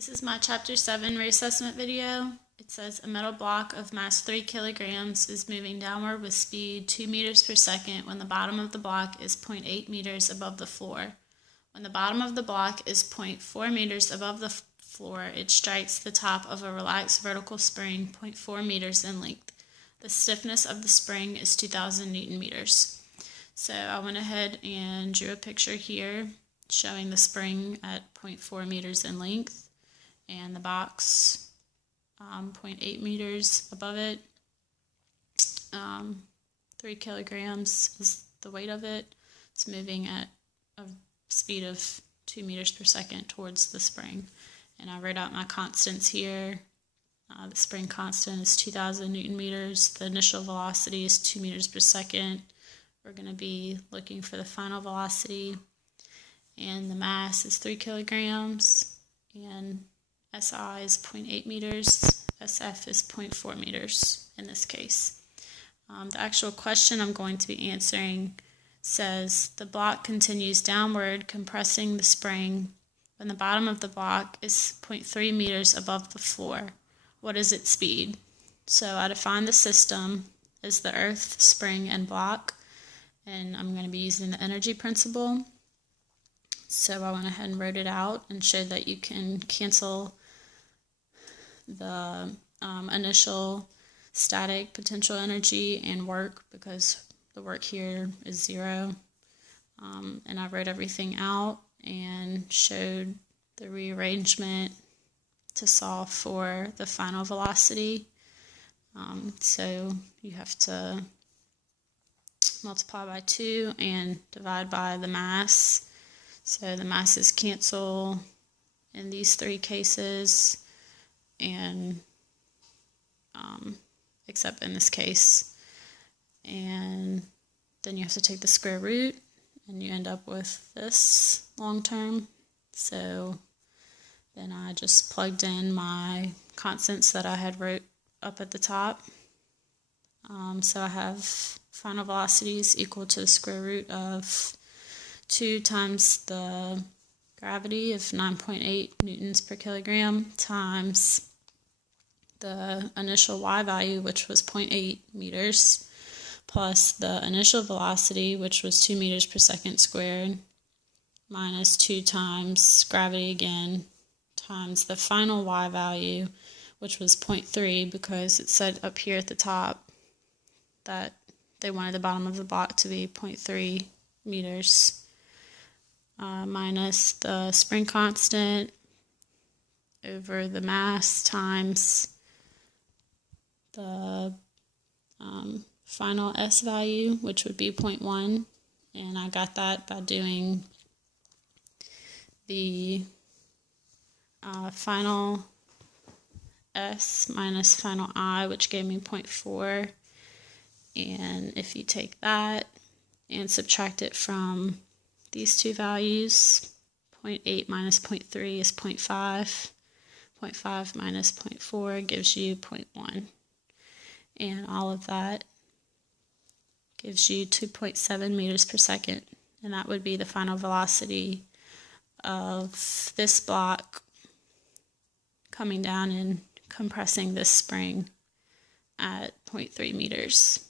This is my Chapter 7 reassessment video. It says a metal block of mass 3 kilograms is moving downward with speed 2 meters per second when the bottom of the block is 0.8 meters above the floor. When the bottom of the block is 0.4 meters above the floor, it strikes the top of a relaxed vertical spring 0.4 meters in length. The stiffness of the spring is 2,000 Newton meters. So I went ahead and drew a picture here showing the spring at 0.4 meters in length and the box 0.8 meters above it. 3 kilograms is the weight of it. It's moving at a speed of 2 meters per second towards the spring. And I wrote out my constants here. The spring constant is 2,000 Newton meters. The initial velocity is 2 meters per second. We're going to be looking for the final velocity. And the mass is 3 kilograms. And SI is 0.8 meters. SF is 0.4 meters in this case. The actual question I'm going to be answering says the block continues downward, compressing the spring when the bottom of the block is 0.3 meters above the floor. What is its speed? So I defined the system as the earth, spring, and block, and I'm going to be using the energy principle. So I went ahead and wrote it out and showed that you can cancel the initial static potential energy and work because the work here is 0. And I wrote everything out and showed the rearrangement to solve for the final velocity. So you have to multiply by 2 and divide by the mass. So the masses cancel in these 3 cases, and except in this case. And then you have to take the square root, and you end up with this long term. So then I just plugged in my constants that I had wrote up at the top. So I have final velocities equal to the square root of 2 times the gravity of 9.8 newtons per kilogram times the initial y value, which was 0.8 meters, plus the initial velocity, which was 2 meters per second squared, minus 2 times gravity again, times the final y value, which was 0.3, because it said up here at the top that they wanted the bottom of the block to be 0.3 meters. Minus the spring constant over the mass times the final S value, which would be 0.1, and I got that by doing the final S minus final I, which gave me 0.4, and if you take that and subtract it from these 2 values, 0.8 minus 0.3 is 0.5. 0.5 minus 0.4 gives you 0.1. And all of that gives you 2.7 meters per second. And that would be the final velocity of this block coming down and compressing this spring at 0.3 meters.